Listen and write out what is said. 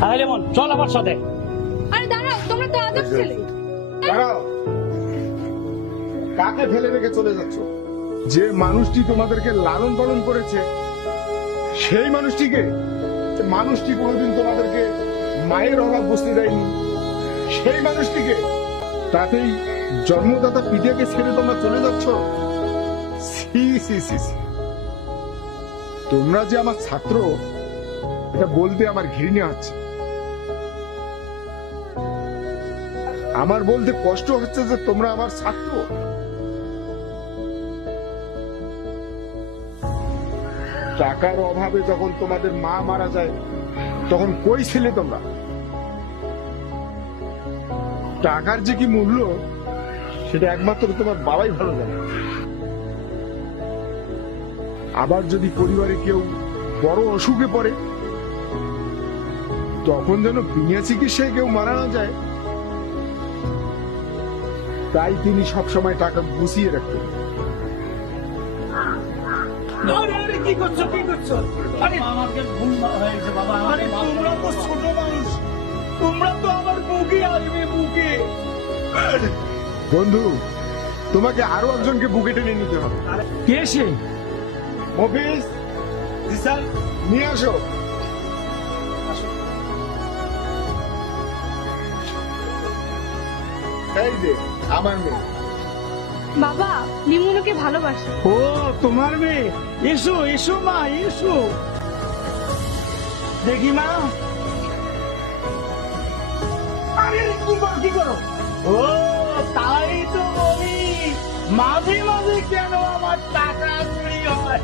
তাহলে মন চল আমার সাথে। আরে দাঁড়াও, তোমরা তো আদর ছেলে। দাঁড়াও, কাকে ফেলে রেখে চলে যাচ্ছ? যে মানুষটি তোমাদেরকে লালন পালন করেছে সেই মানুষটিকে, যে মানুষটি কোনোদিন তোমাদেরকে মায়ের অভাব বুঝতে দেয়নি সেই মানুষটিকে, তাতেই জন্মদাতা পিতাকে ছেড়ে তোমরা চলে যাচ্ছ। C C C C. তোমরা যে আমার ছাত্র এটা বলতে আমার ঘৃণা হচ্ছে। আমার বলতে কষ্ট হচ্ছে যে তোমরা আমার ছাত্র। টাকার অভাবে যখন তোমাদের মা মারা যায় তখন কই ছিলে তোমরা? টাকার যে কি মূল্য সেটা একমাত্র তোমার বাবাই ভালো জানে। আবার যদি পরিবারে কেউ বড় অসুখে পড়ে তখন যেন বিনা চিকিৎসায় কেউ মারা না যায়, তাই তিনি সবসময় টাকা গুছিয়ে রাখতেন। আরে আরে কি করছো কি করছো? আরে আমাকে ভুল হয়ে গেছে বাবা। আরে তোমরা তো ছোট মানুষ, তোমরা তো আমার বুকে আসবে বুকে। বন্ধু, তোমাকে আরো একজনকে বুকে টেনে নিতে হবে। কে সে? মফিজ, জি স্যার। নিয়ে আসো। এই যে আমার মেয়ে। বাবা, লিমুনকে ভালোবাসে। ও তোমার মেয়ে, এসো এসো মা এসো। দেখি মা। আরে কি করো? ও তাই তো বলি, মাঝে মাঝে কেন আমার টাকা চুরি হয়।